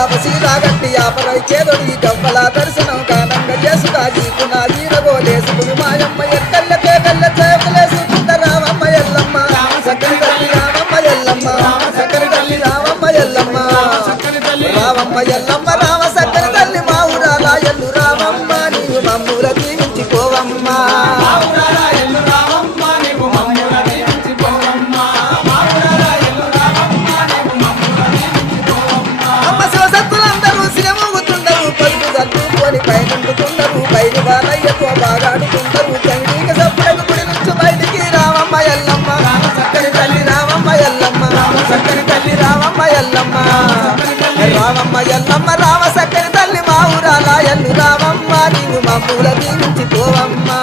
యాపసి రాగట్టి యాపరైకేదొడి గవ్వల దర్శనం కానంగా చేసుకాజీ పునాది రగోలేసుకుని మాయమ్మ ఎక్కల్లకే కల్ల చేతులేసుకుంట రామమ్మ ఎల్లమ్మ సక్కని తల్లి రామమ్మ ఎల్లమ్మ సక్కని తల్లి రామమ్మ ఎల్లమ్మ రామమ్మ ఎల్లమ్మ రామ సక్కని తల్లి మా ఊరాల ఎల్లు రామమ్మ నీవు మమ్ముల దీవించిపోవమ్మా పైనుండుకుందరు బయట వాళ్ళయ్యతో బాగాడుకుందరు చండీక సప్పుడకు గుడి నుంచి బయటికి రామమ్మ ఎల్లమ్మ చక్కని తల్లి రామమ్మ ఎల్లమ్మ చక్కని తల్లి రామమ్మ ఎల్లమ్మ రామమ్మ ఎల్లమ్మ రామ చక్కని తల్లి మా ఊరాల ఎల్లు రామమ్మ నీవు మమ్ముల దీవించిపోవమ్మా